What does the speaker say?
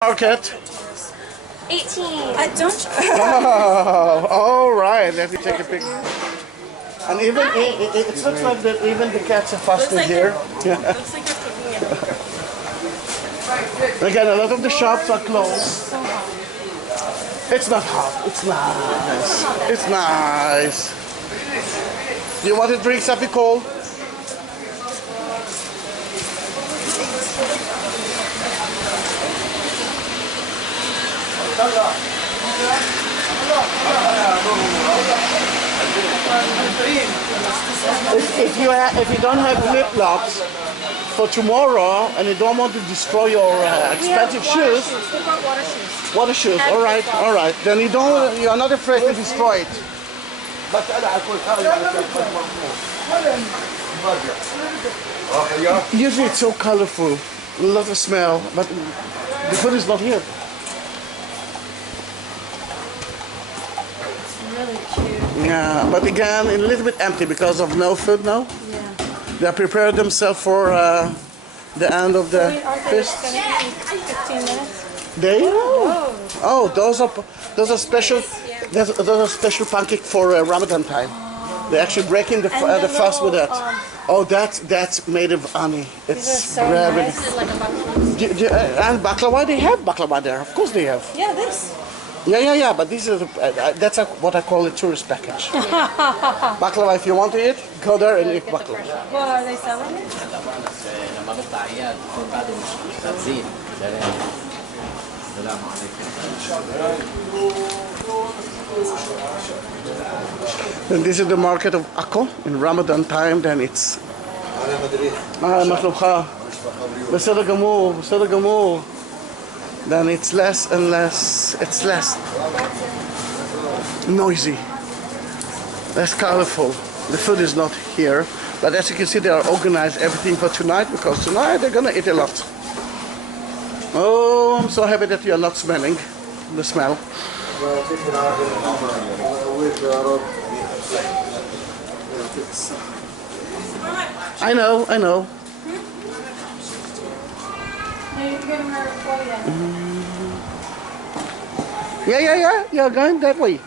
Market. 18. Don't. Oh, all right. Let me take a picture. And even it looks like that even the cats are fasting here. Looks like they're cooking it. Again, a lot of the shops are closed. It's not hot. It's nice. It's nice. Do you want to drink something cold? If you don't have flip flops for tomorrow and you don't want to destroy your expensive shoes, They brought water shoes. water shoes. All right, all right. Then you are not afraid to destroy it. Usually it's so colorful, a lot of smell, but the food is not here. Really cute. Yeah, but again, a little bit empty because of no food now. Yeah. They prepared themselves for the end of the Aren't they feast. gonna eat in 15 minutes? They? Oh, those are special. Those are special pancake for Ramadan time. They're actually breaking the fast with that. Oh, that's made of honey. It's so very nice. This is like a buffalo. And baklava, they have baklava there. Of course they have. Yeah, this. Yeah. But this is that's what I call a tourist package. Baklava, if you want to eat, go there and eat baklava. Well, are they selling it? And this is the market of Akko in Ramadan time. Then it's בסדר גמור, בסדר גמור. Then it's less and less. It's less noisy, less colorful. The food is not here, but as you can see, they are organized everything for tonight because tonight they're gonna eat a lot. Oh, I'm so happy that you are not smelling the smell. I know. Yeah, going that way.